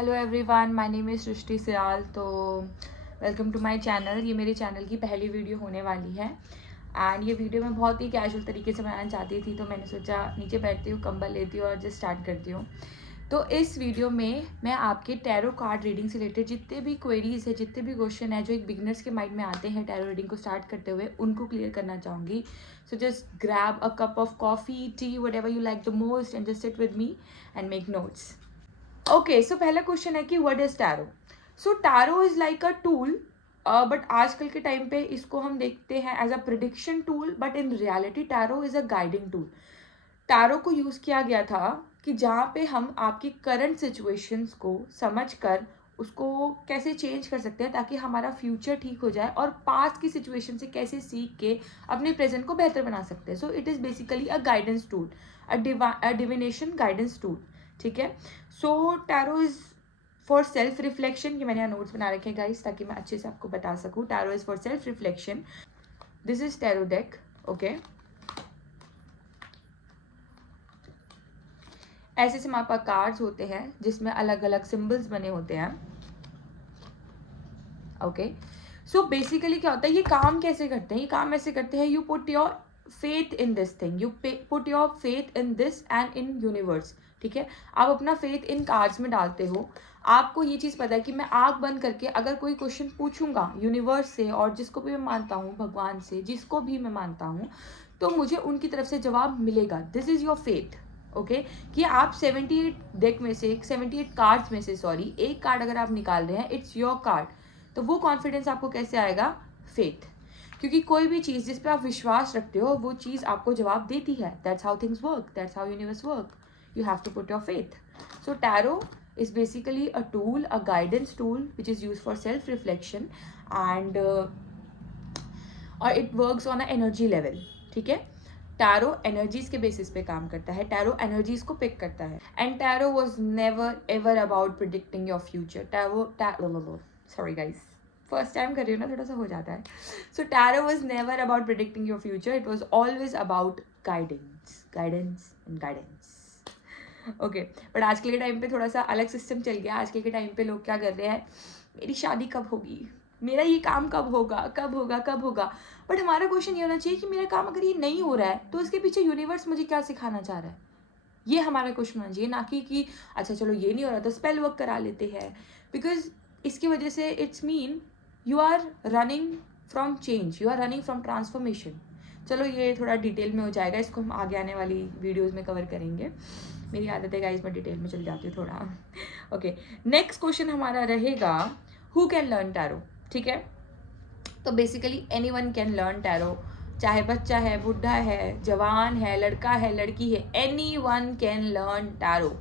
Hello everyone, my name is Srishti Sial. तो welcome to my channel. ये मेरे चैनल की पहली वीडियो होने वाली है एंड ये वीडियो मैं बहुत ही कैजुअल तरीके से बनाना चाहती थी, तो मैंने सोचा नीचे बैठती हूँ, कंबल लेती हूँ और जस्ट स्टार्ट करती हूँ। तो इस वीडियो में मैं आपके टैरो कार्ड रीडिंग से रिलेटेड जितने भी क्वेरीज है, जितने भी क्वेश्चन है जो एक बिगनर्स के माइंड में आते हैं टैरो रीडिंग को स्टार्ट करते हुए, उनको क्लियर करना चाहूँगी। So just grab a cup of coffee, tea, whatever you like the most and just sit with me and make notes. Okay, so पहला क्वेश्चन है कि what is tarot. So tarot is like a tool, but आजकल के time पे इसको हम देखते हैं as a prediction tool, but in reality tarot is a guiding tool. Tarot को यूज किया गया था कि जहाँ पे हम आपकी करंट सिचुएशंस को समझ कर उसको कैसे चेंज कर सकते हैं ताकि हमारा फ्यूचर ठीक हो जाए, और पास्ट की सिचुएशन से कैसे सीख के अपने प्रेजेंट को बेहतर बना सकते हैं। So it is basically a guidance tool, a divination guidance tool. ठीक है। So tarot is for self reflection. ये मैंने यहाँ नोट्स बना रखे हैं गाइस ताकि मैं अच्छे से आपको बता सकूँ। Tarot is for self reflection. This is tarot deck. Okay, ऐसे से हमारे पास कार्ड्स होते हैं जिसमें अलग अलग सिंबल्स बने होते हैं। ओके, सो बेसिकली क्या होता है, ये काम कैसे करते हैं? ये काम ऐसे करते हैं, you put your faith in this thing, you put your faith in this and in universe. ठीक है, आप अपना फेथ इन कार्ड्स में डालते हो। आपको ये चीज़ पता है कि मैं आँख बंद करके अगर कोई क्वेश्चन पूछूंगा यूनिवर्स से, और जिसको भी मैं मानता हूँ, भगवान से, जिसको भी मैं मानता हूँ, तो मुझे उनकी तरफ से जवाब मिलेगा। This is your faith. Okay, कि आप 78 डेक में से, 78 कार्ड्स में से, सॉरी, एक कार्ड अगर आप निकाल रहे हैं, इट्स योर कार्ड। तो वो कॉन्फिडेंस आपको कैसे आएगा? फेथ। क्योंकि कोई भी चीज़ जिस पे आप विश्वास रखते हो वो चीज़ आपको जवाब देती है। That's how things work, that's how universe work. You have to put your faith. So tarot is basically a tool, a guidance tool, which is used for self reflection and और it works on a energy level. ठीक है, tarot energies के basis पे काम करता है, tarot energies को pick करता है। And tarot was never ever about predicting your future. Tarot sorry guys, first time कर रही हूँ ना, थोड़ा सा हो जाता है। So tarot was never about predicting your future, it was always about guidance, guidance and guidance. Okay, but आजकल के टाइम पे थोड़ा सा अलग सिस्टम चल गया। आजकल के टाइम पे लोग क्या कर रहे हैं, मेरी शादी कब होगी, मेरा ये काम कब होगा, कब होगा, कब होगा। बट हमारा क्वेश्चन ये होना चाहिए कि मेरा काम अगर ये नहीं हो रहा है तो इसके पीछे यूनिवर्स मुझे क्या सिखाना चाह रहा है, ये हमारा क्वेश्चन होना चाहिए। ना कि अच्छा चलो ये नहीं हो रहा तो स्पेल वर्क करा लेते हैं। बिकॉज इसकी वजह से it's mean you are running from change, you are running from transformation. चलो ये थोड़ा डिटेल में हो जाएगा, इसको हम आगे आने वाली वीडियोज़ में कवर करेंगे। मेरी आदत है गाइस, मैं डिटेल में चल जाती हूँ थोड़ा। ओके, नेक्स्ट क्वेश्चन हमारा रहेगा, हु कैन लर्न टैरो। ठीक है, तो basically any one can learn tarot, चाहे बच्चा है, बुढ़ा है, जवान है, लड़का है, लड़की है, any one can learn tarot.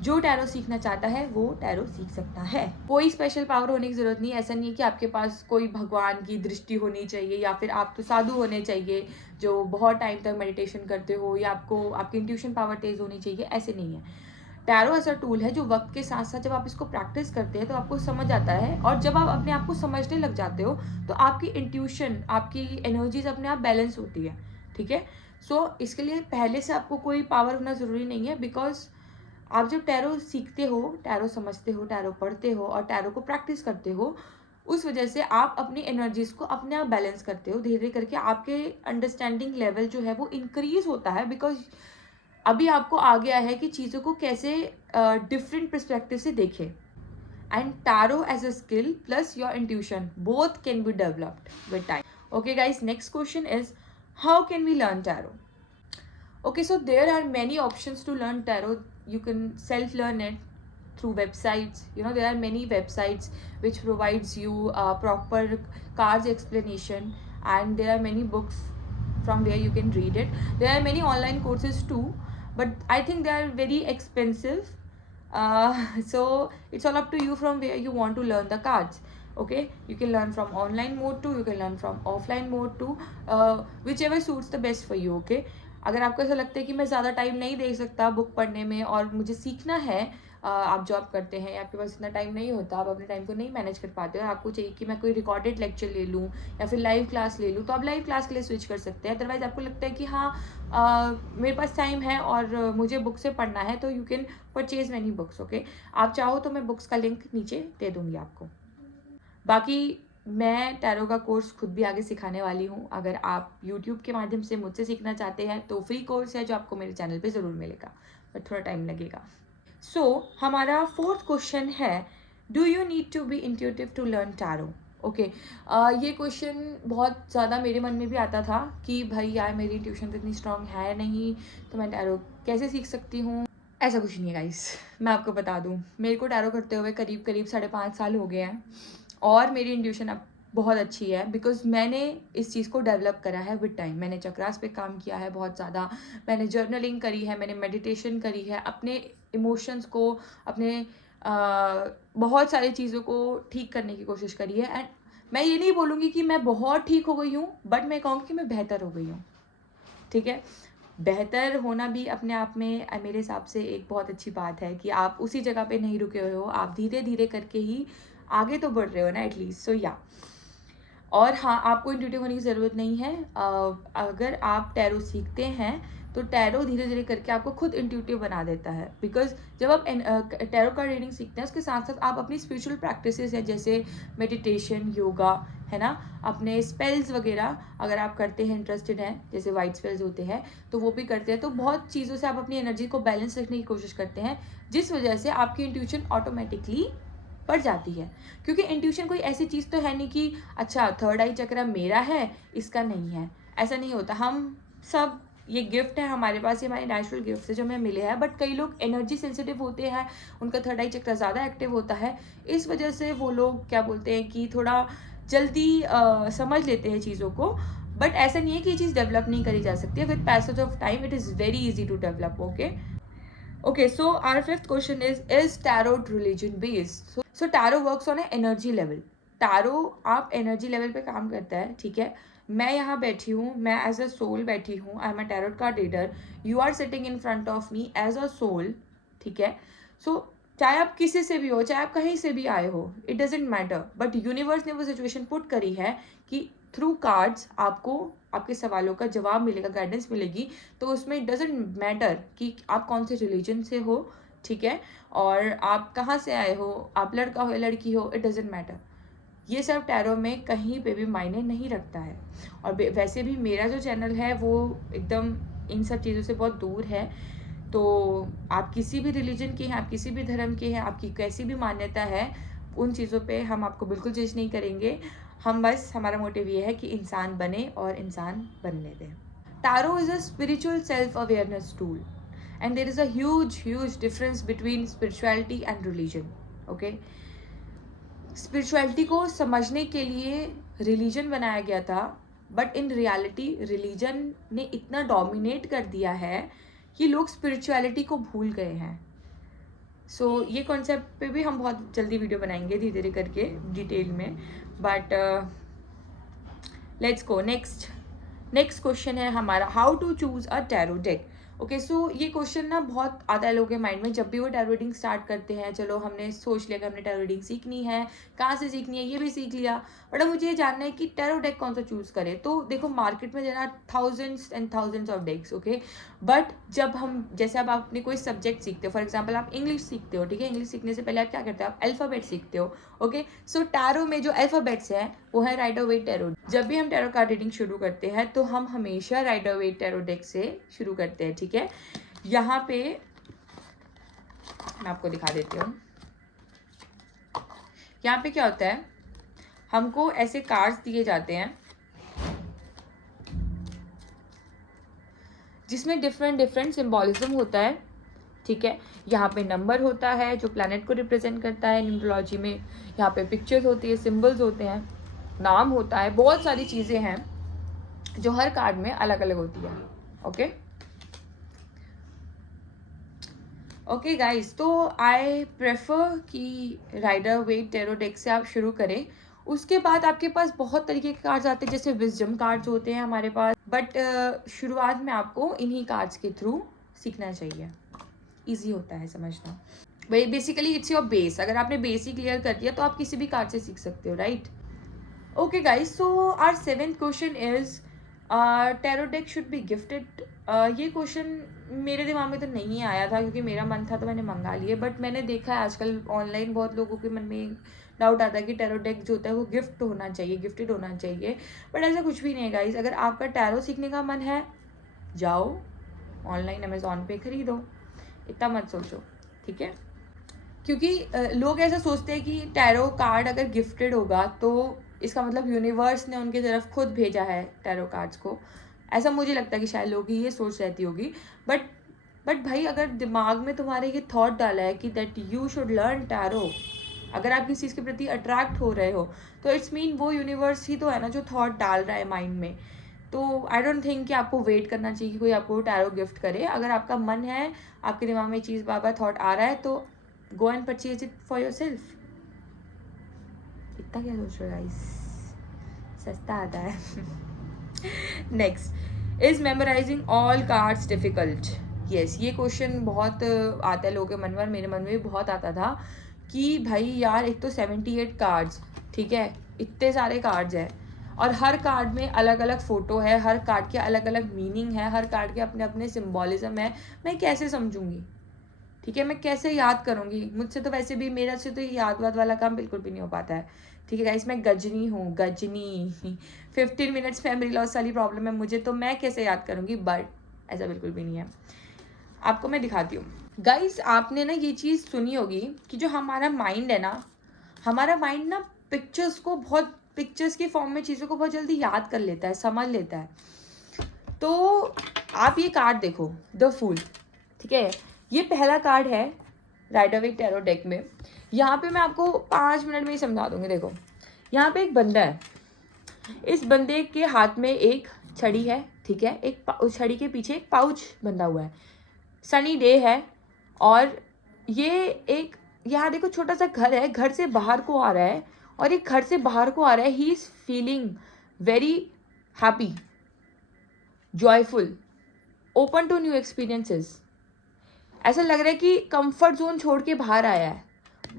जो टैरो सीखना चाहता है वो टैरो सीख सकता है। कोई स्पेशल पावर होने की जरूरत नहीं है। ऐसा नहीं है कि आपके पास कोई भगवान की दृष्टि होनी चाहिए या फिर आप तो साधु होने चाहिए जो बहुत टाइम तक मेडिटेशन करते हो, या आपको आपकी इंट्यूशन पावर तेज होनी चाहिए, ऐसे नहीं है। टैरो ऐसा टूल है जो वक्त के साथ साथ जब आप इसको प्रैक्टिस करते हैं तो आपको समझ आता है, और जब आप अपने आप को समझने लग जाते हो तो आपकी इंट्यूशन, आपकी एनर्जीज अपने आप बैलेंस होती है। ठीक है, सो इसके लिए पहले से आपको कोई पावर होना ज़रूरी नहीं है। बिकॉज आप जब टैरो सीखते हो, टैरो समझते हो, टैरो पढ़ते हो और टैरो को प्रैक्टिस करते हो, उस वजह से आप अपनी एनर्जीज को अपने आप बैलेंस करते हो। धीरे धीरे करके आपके अंडरस्टैंडिंग लेवल जो है वो इंक्रीज होता है। बिकॉज अभी आपको आ गया है कि चीज़ों को कैसे डिफरेंट पर्सपेक्टिव से देखें। And tarot as a skill plus your intuition both can be developed with time. Okay guys, next question is, how can we learn tarot? Okay, so there are many options to learn tarot. You can self-learn it through websites. You know, there are many websites which provides you proper cards explanation, and there are many books from where you can read it. There are many online courses too, but I think they are very expensive. So it's all up to you from where you want to learn the cards. Okay, you can learn from online mode too, you can learn from offline mode too, whichever suits the best for you. Okay, अगर आपको ऐसा लगता है कि मैं ज़्यादा time नहीं दे सकता बुक पढ़ने में और मुझे सीखना है आप जॉब करते हैं या आपके पास इतना टाइम नहीं होता, आप अपने टाइम को नहीं मैनेज कर पाते और आपको चाहिए कि मैं कोई रिकॉर्डेड लेक्चर ले लूँ या फिर लाइव क्लास ले लूँ, तो आप लाइव क्लास के लिए स्विच कर सकते हैं। अदरवाइज आपको लगता है कि हाँ मेरे पास टाइम है और मुझे बुक से पढ़ना है, तो you can purchase many books. Okay, आप चाहो तो मैं बुक्स का लिंक नीचे दे दूँगी आपको। बाकी मैं टैरो का कोर्स खुद भी आगे सिखाने वाली हूँ। अगर आप यूट्यूब के माध्यम से मुझसे सीखना चाहते हैं तो फ्री कोर्स है जो आपको मेरे चैनल पे ज़रूर मिलेगा, बट थोड़ा टाइम लगेगा। सो हमारा 4th क्वेश्चन है, do you need to be intuitive to learn tarot? Okay, ये क्वेश्चन बहुत ज़्यादा मेरे मन में भी आता था कि भाई यार मेरी ट्यूशन तो इतनी स्ट्रांग है नहीं, तो मैं टैरो कैसे सीख सकती हूँ। ऐसा कुछ नहीं है गाइस, मैं आपको बता दूँ, मेरे को टैरो करते हुए करीब 5.5 साल हो गए हैं और मेरी इंट्यूशन अब बहुत अच्छी है बिकॉज मैंने इस चीज़ को डेवलप करा है विद टाइम। मैंने चक्रास पे काम किया है बहुत ज़्यादा, मैंने जर्नलिंग करी है, मैंने मेडिटेशन करी है, अपने इमोशंस को, अपने बहुत सारी चीज़ों को ठीक करने की कोशिश करी है। एंड मैं ये नहीं बोलूँगी कि मैं बहुत ठीक हो गई हूँ, बट मैं कहूँगी कि मैं बेहतर हो गई हूँ। ठीक है, बेहतर होना भी अपने आप में मेरे हिसाब से एक बहुत अच्छी बात है कि आप उसी जगह पे नहीं रुके हुए हो, आप धीरे धीरे करके ही आगे तो बढ़ रहे हो ना एटलीस्ट। सो या, और हाँ, आपको इंट्यूटिव होने की ज़रूरत नहीं है। अगर आप टैरो सीखते हैं तो टैरो धीरे धीरे करके आपको खुद इंट्यूटिव बना देता है। बिकॉज जब आप टैरो का रीडिंग सीखते हैं उसके साथ साथ आप अपनी स्पिरिचुअल प्रैक्टिसेस है जैसे मेडिटेशन, योगा, है ना, अपने स्पेल्स वगैरह अगर आप करते हैं, इंटरेस्टेड हैं, जैसे वाइट स्पेल्स होते हैं तो वो भी करते हैं, तो बहुत चीज़ों से आप अपनी एनर्जी को बैलेंस रखने की कोशिश करते हैं, जिस वजह से आपकी इंट्यूशन ऑटोमेटिकली बढ़ जाती है। क्योंकि इंट्यूशन कोई ऐसी चीज़ तो है नहीं कि अच्छा थर्ड आई चक्रा मेरा है इसका नहीं है, ऐसा नहीं होता। हम सब, ये गिफ्ट है हमारे पास, ये हमारे नेचुरल गिफ्ट है जो हमें मिले हैं, बट कई लोग एनर्जी सेंसिटिव होते हैं, उनका थर्ड आई चक्रा ज़्यादा एक्टिव होता है, इस वजह से वो लोग क्या बोलते हैं कि थोड़ा जल्दी समझ लेते हैं चीज़ों को। बट ऐसा नहीं है कि ये चीज़ डेवलप नहीं करी जा सकती है, with passage of time it is very easy to develop. Okay, so our 5th question is tarot religion based? So tarot works on an energy level. tarot आप एनर्जी लेवल पे काम करता है, ठीक है। मैं यहाँ बैठी हूँ, मैं एज अ सोल बैठी हूँ, I am a tarot card reader, you are sitting in front of me as a soul, ठीक है। सो चाहे आप किसी से भी हो, चाहे आप कहीं से भी आए हो, it doesn't matter, but universe ने वो सिचुएशन पुट करी है कि थ्रू कार्ड्स आपको आपके सवालों का जवाब मिलेगा, गाइडेंस मिलेगी। तो उसमें इट डजेंट मैटर कि आप कौन से रिलीजन से हो, ठीक है, और आप कहाँ से आए हो, आप लड़का हो या लड़की हो, इट डजेंट मैटर। ये सब टैरो में कहीं पे भी मायने नहीं रखता है। और वैसे भी मेरा जो चैनल है वो एकदम इन सब चीज़ों से बहुत दूर है। तो आप किसी भी रिलीजन के हैं, आप किसी भी धर्म के हैं, आपकी कैसी भी मान्यता है, उन चीज़ों पे हम आपको बिल्कुल जज नहीं करेंगे। हम बस, हमारा मोटिव ये है कि इंसान बने और इंसान बनने दें। Tarot is a spiritual self awareness tool and there is a huge difference between spirituality and religion. Okay, spirituality को समझने के लिए रिलीजन बनाया गया था, बट इन रियलिटी रिलीजन ने इतना डोमिनेट कर दिया है कि लोग स्पिरिचुअलिटी को भूल गए हैं। सो ये कॉन्सेप्ट पे भी हम बहुत जल्दी वीडियो बनाएंगे धीरे धीरे करके डिटेल में, but let's go next question है हमारा, how to choose a tarot deck? Okay, so ये क्वेश्चन ना बहुत आता है लोगों के माइंड में जब भी वो टैरो रीडिंग स्टार्ट करते हैं। चलो हमने सोच लिया कि हमने टैरो रीडिंग सीखनी है, कहाँ से सीखनी है ये भी सीख लिया, बट अब मुझे ये जानना है कि टैरो डेक कौन सा चूज़ करें। तो देखो, मार्केट में there are thousands and thousands of decks, okay, but जब हम, जैसे अब आप अपने कोई सब्जेक्ट सीखते हो, फॉर एग्जाम्पल आप इंग्लिश सीखते हो, ठीक है, इंग्लिश सीखने से पहले आप क्या करते हो, आप अल्फ़ाबेट सीखते हो। ओके, सो टैरो में जो अल्फ़ाबेट्स हैं वो है राइडर वेट टैरो। जब भी हम टैरो कार्ड रीडिंग शुरू करते हैं तो हम हमेशा राइडर वेट टैरो डेक से शुरू करते हैं, ठीक है। यहाँ पे मैं आपको दिखा देती हूँ। यहाँ पे क्या होता है, हमको ऐसे कार्ड्स दिए जाते हैं जिसमें डिफरेंट सिंबॉलिज्म होता है, ठीक है। यहाँ पे नंबर होता है जो प्लैनेट को रिप्रेजेंट करता है न्यूमरोलॉजी में, यहाँ पे पिक्चर्स होती है, सिंबल्स होते हैं, नाम होता है, बहुत सारी चीज़ें हैं जो हर कार्ड में अलग अलग होती है। ओके गाइस, तो आई प्रेफर कि राइडर वेट टैरो डेक से आप शुरू करें। उसके बाद आपके पास बहुत तरीके के कार्ड्स आते हैं, जैसे विजडम कार्ड्स होते हैं हमारे पास, बट शुरुआत में आपको इन्हीं कार्ड्स के थ्रू सीखना चाहिए, ईजी होता है समझना। Basically it's your base. अगर आपने बेस ही क्लियर कर दिया तो आप किसी भी कार्ड से सीख सकते हो, right? Okay guys, so our 7th question is tarot deck should be gifted. ये क्वेश्चन मेरे दिमाग में तो नहीं आया था क्योंकि मेरा मन था तो मैंने मंगा लिए, बट मैंने देखा है आजकल ऑनलाइन बहुत लोगों के मन में डाउट आता है कि टैरो डेक जो होता है वो गिफ्ट होना चाहिए, गिफ्टेड होना चाहिए. बट ऐसा कुछ भी नहीं है गाइज. अगर आपका टैरो सीखने का मन है, जाओ ऑनलाइन अमेजोन पे खरीदो, इतना मत सोचो, ठीक है? क्योंकि लोग ऐसा सोचते हैं कि टैरो कार्ड अगर गिफ्टेड होगा तो इसका मतलब यूनिवर्स ने उनकी तरफ खुद भेजा है टैरो कार्ड्स को. ऐसा मुझे लगता है कि शायद लोगों की ये सोच रहती होगी. बट भाई, अगर दिमाग में तुम्हारे ये थॉट डाला है कि that you should learn tarot, अगर आप किसी चीज़ के प्रति अट्रैक्ट हो रहे हो, तो इट्स मीन वो यूनिवर्स ही तो है ना जो थॉट डाल रहा है माइंड में. तो आई डोंट थिंक कि आपको वेट करना चाहिए कि कोई आपको टैरो गिफ्ट करे. अगर आपका मन है, आपके दिमाग में चीज़ बार बार थॉट आ रहा है, तो go and purchase it for yourself. इतना क्या सोच रहे हो गाइस, सस्ता आता है. Next, is memorising all cards difficult? Yes, ये क्वेश्चन बहुत आता है लोगों के मन में, मेरे मन में भी बहुत आता था कि भाई यार, एक तो 78 कार्ड्स, ठीक है, इतने सारे कार्ड्स हैं और हर कार्ड में अलग अलग फ़ोटो है, हर कार्ड के अलग अलग मीनिंग है, हर कार्ड के अपने अपने सिम्बॉलिज्म है. मैं कैसे समझूंगी, ठीक है? मैं कैसे याद करूँगी? मुझसे तो वैसे भी, मेरा से तो याद वाद वाला काम बिल्कुल भी नहीं हो पाता है, ठीक है गाइस? मैं गजनी हूँ, गजनी. 15 मिनट्स मेमोरी लॉस वाली प्रॉब्लम है मुझे, तो मैं कैसे याद करूँगी? बट ऐसा बिल्कुल भी नहीं है. आपको मैं दिखाती हूँ गाइस. आपने ना ये चीज़ सुनी होगी कि जो हमारा माइंड है ना, हमारा माइंड ना पिक्चर्स की फॉर्म में चीज़ों को बहुत जल्दी याद कर लेता है, समझ लेता है. तो आप ये कार्ड देखो, द फूल, ठीक है? ये पहला कार्ड है राइडर विद टैरो डेक में. यहाँ पे मैं आपको 5 मिनट में ही समझा दूँगी. देखो, यहाँ पे एक बंदा है, इस बंदे के हाथ में एक छड़ी है, ठीक है? उस छड़ी के पीछे एक पाउच बंधा हुआ है. सनी डे है और ये एक, यहाँ देखो छोटा सा घर है, घर से बाहर को आ रहा है और एक घर से बाहर को आ रहा है. He is feeling very happy, joyful, open to new experiences. ऐसा लग रहा है कि कंफर्ट जोन छोड़ के बाहर आया है.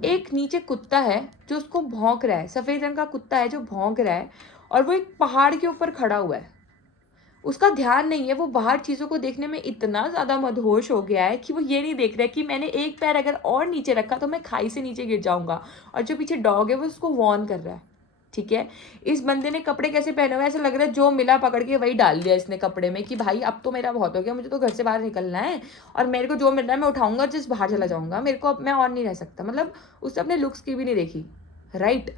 एक नीचे कुत्ता है जो उसको भौंक रहा है, सफ़ेद रंग का कुत्ता है जो भौंक रहा है और वो एक पहाड़ के ऊपर खड़ा हुआ है. उसका ध्यान नहीं है, वो बाहर चीज़ों को देखने में इतना ज़्यादा मदहोश हो गया है कि वो ये नहीं देख रहा है कि मैंने एक पैर अगर और नीचे रखा तो मैं खाई से नीचे गिर जाऊंगा. और जो पीछे डॉग है वो उसको वॉर्न कर रहा है, ठीक है? इस बंदे ने कपड़े कैसे पहने हुए, ऐसा लग रहा है जो मिला पकड़ के वही डाल दिया इसने कपड़े में कि भाई अब तो मेरा बहुत हो गया, मुझे तो घर से बाहर निकलना है और मेरे को जो मिल रहा है मैं उठाऊंगा, जिस बाहर चला जाऊंगा, मेरे को अब मैं और नहीं रह सकता. मतलब उसने अपने लुक्स की भी नहीं देखी, राइट?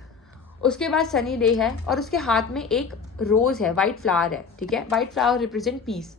उसके बाद सनी डे है और उसके हाथ में एक रोज़ है, वाइट फ्लावर है, ठीक है? White flower represent peace.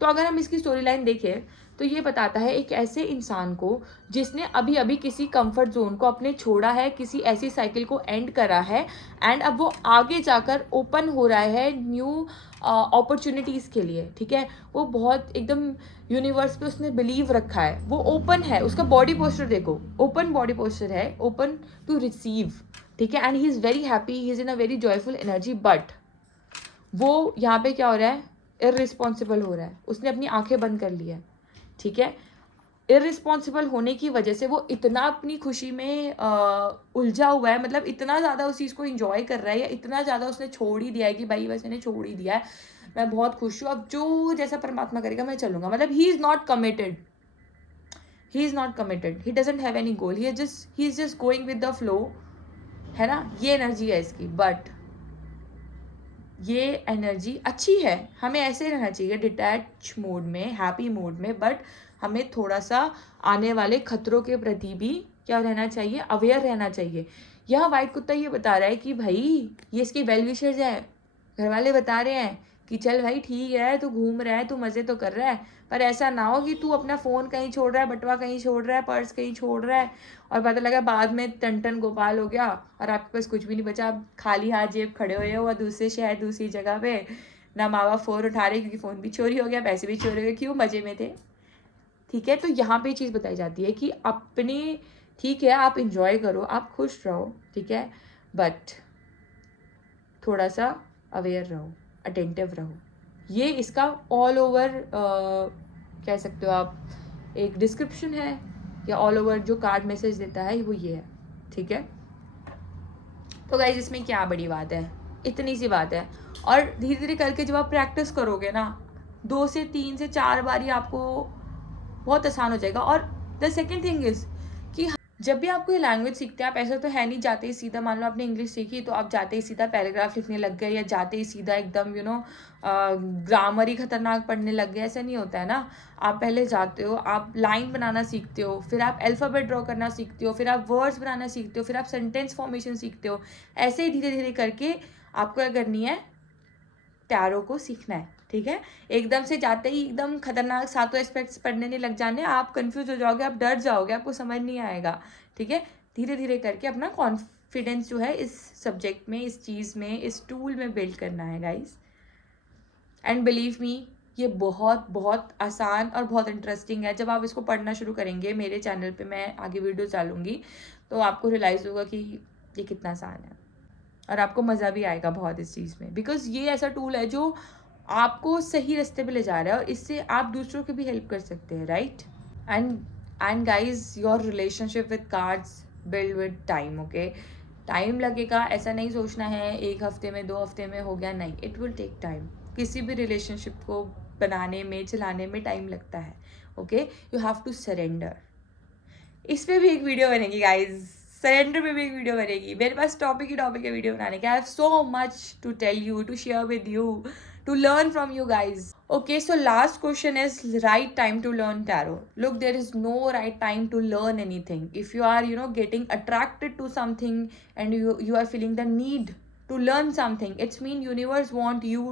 तो अगर हम इसकी स्टोरी लाइन देखें तो ये बताता है एक ऐसे इंसान को जिसने अभी अभी किसी कंफर्ट जोन को अपने छोड़ा है, किसी ऐसी साइकिल को एंड करा है एंड अब वो आगे जाकर ओपन हो रहा है न्यू अपॉर्चुनिटीज़ के लिए, ठीक है? वो बहुत एकदम यूनिवर्स पे उसने बिलीव रखा है, वो ओपन है. उसका बॉडी पोस्चर देखो, ओपन बॉडी पोस्चर है, ओपन टू रिसीव, ठीक है? And he is very happy, he is in a very joyful energy. But वो यहाँ पे क्या हो रहा है, इररिस्पॉन्सिबल हो रहा है. उसने अपनी आंखें बंद कर ली है, ठीक है? इररिस्पॉन्सिबल होने की वजह से वो इतना अपनी खुशी में उलझा हुआ है, मतलब इतना ज़्यादा उस चीज़ को इंजॉय कर रहा है या इतना ज़्यादा उसने छोड़ ही दिया है कि भाई बस मैंने छोड़ ही दिया है, मैं बहुत खुश हूँ, अब जो जैसा परमात्मा करेगा मैं चलूँगा. मतलब he is not committed, he is not committed, he doesn't have any goal, he is just going with the flow, है ना? ये एनर्जी है इसकी. बट ये एनर्जी अच्छी है, हमें ऐसे रहना चाहिए, डिटैच मोड में, हैप्पी मोड में. बट हमें थोड़ा सा आने वाले खतरों के प्रति भी क्या रहना चाहिए, अवेयर रहना चाहिए. यह वाइट कुत्ता ये बता रहा है कि भाई ये इसके वेल विशर्स है, घर वाले बता रहे हैं कि चल भाई ठीक है, तू घूम रहा है, तू मज़े तो कर रहा है, पर ऐसा ना हो कि तू अपना फ़ोन कहीं छोड़ रहा है, बटुआ कहीं छोड़ रहा है, पर्स कहीं छोड़ रहा है और पता लगा बाद में टन टन गोपाल हो गया और आपके पास कुछ भी नहीं बचा. आप खाली हाथ जेब खड़े हुए हो दूसरे शहर, दूसरी जगह पे, ना माँ बाप फ़ोन उठा रहे क्योंकि फ़ोन भी चोरी हो गया, पैसे भी चोरी हो गए, क्यों? मज़े में थे, ठीक है? तो यहाँ पे चीज़ बताई जाती है कि अपने, ठीक है आप इंजॉय करो, आप खुश रहो, ठीक है? बट थोड़ा सा अवेयर रहो, अटेंटिव रहो. ये इसका ऑल ओवर कह सकते हो आप एक डिस्क्रिप्शन है या ऑल ओवर जो कार्ड मैसेज देता है वो ये है, ठीक है। तो गाइज इसमें क्या बड़ी बात है, इतनी सी बात है। और धीरे धीरे करके जब आप प्रैक्टिस करोगे ना 2 से 3 से 4 बार ही आपको बहुत आसान हो जाएगा। और द सेकेंड थिंग इज़ कि जब भी आप कोई लैंग्वेज सीखते हैं, आप ऐसा तो है नहीं जाते ही सीधा, मान लो आपने इंग्लिश सीखी तो आप जाते ही सीधा पैराग्राफ लिखने लग गए या जाते ही सीधा एकदम ग्रामर ही खतरनाक पढ़ने लग गए, ऐसा नहीं होता है ना। आप पहले जाते हो, आप लाइन बनाना सीखते हो, फिर आप अल्फ़ाबेट ड्रॉ करना सीखते हो, फिर आप वर्ड्स बनाना सीखते हो, फिर आप सेंटेंस फॉर्मेशन सीखते हो। ऐसे ही धीरे धीरे करके आपको क्या करनी है, टैरो को सीखना है, ठीक है। एकदम से जाते ही एकदम खतरनाक सातों एस्पेक्ट्स पढ़ने नहीं लग जाने, आप कंफ्यूज हो जाओगे, आप डर जाओगे, आपको समझ नहीं आएगा, ठीक है। धीरे धीरे करके अपना कॉन्फिडेंस जो है इस सब्जेक्ट में, इस चीज़ में, इस टूल में बिल्ड करना है गाइस। एंड बिलीव मी, ये बहुत बहुत आसान और बहुत इंटरेस्टिंग है। जब आप इसको पढ़ना शुरू करेंगे, मेरे चैनल पे मैं आगे वीडियोस डालूंगी, तो आपको रियलाइज़ होगा कि ये कितना आसान है और आपको मज़ा भी आएगा बहुत इस चीज़ में। बिकॉज ये ऐसा टूल है जो आपको सही रास्ते पे ले जा रहा है और इससे आप दूसरों की भी हेल्प कर सकते हैं, right. And guys, your relationship with cards build with time, okay. Time लगेगा, ऐसा नहीं सोचना है 1 हफ्ते में 2 हफ्ते में हो गया, नहीं, इट विल टेक टाइम। किसी भी रिलेशनशिप को बनाने में, चलाने में टाइम लगता है, okay. You have to surrender. इस पर भी एक वीडियो बनेगी गाइज, सरेंडर पे भी एक वीडियो बनेगी। मेरे पास टॉपिक है वीडियो बनाने का। I have so much to tell you, to share with you, to learn from you guys. Okay, so last question is right time to learn tarot. Look, there is no right time to learn anything. If you are getting attracted to something and you are feeling the need to learn something, it's mean universe want you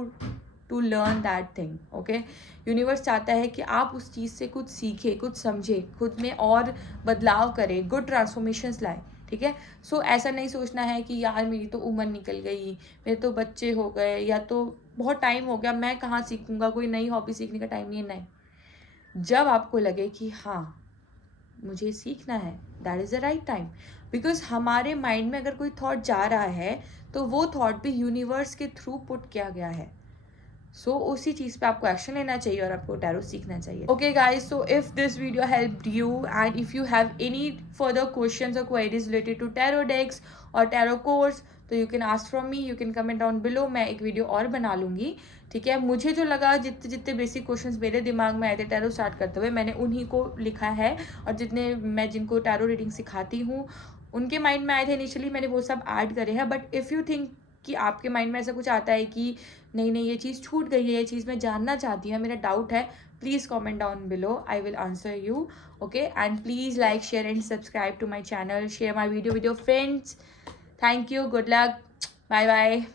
to learn that thing. Okay, universe चाहता है कि आप उस चीज़ से कुछ सीखे, कुछ समझे, खुद में और बदलाव करें, गुड ट्रांसफॉर्मेशंस लाए, ठीक है। सो ऐसा नहीं सोचना है कि यार मेरी तो उम्र निकल गई, मेरे तो बच्चे हो गए, या तो बहुत टाइम हो गया, मैं कहाँ सीखूंगा, कोई नई हॉबी सीखने का टाइम नहीं है। नहीं, जब आपको लगे कि हाँ मुझे सीखना है, that is the right time. Because हमारे माइंड में अगर कोई थॉट जा रहा है तो वो थॉट भी यूनिवर्स के थ्रू पुट किया गया है। सो उसी चीज़ पे आपको एक्शन लेना चाहिए और आपको टैरो सीखना चाहिए। Okay guys, so if this video helped you and if you have any further questions और क्वेरीज रिलेटेड टू टैरो डेक्स और टैरो कोर्स, तो you can ask from me, you can comment down below. मैं एक video और बना लूँगी, ठीक है। मुझे जो लगा, जितने जितने बेसिक क्वेश्चंस मेरे दिमाग में आए थे टैरो स्टार्ट करते हुए, मैंने उन्हीं को लिखा है। और जितने मैं जिनको टैरो रीडिंग सिखाती हूँ उनके माइंड में आए थे इनिशियली, मैंने वो सब ऐड करे हैं। बट इफ़ यू थिंक कि आपके माइंड में ऐसा कुछ आता है कि नहीं नहीं ये चीज़ छूट गई है, ये चीज़ मैं जानना चाहती हूँ, मेरा डाउट है, please comment down below, I will answer you, okay. And please like, share and subscribe to my channel, share my video with your friends. Thank you, good luck, bye bye.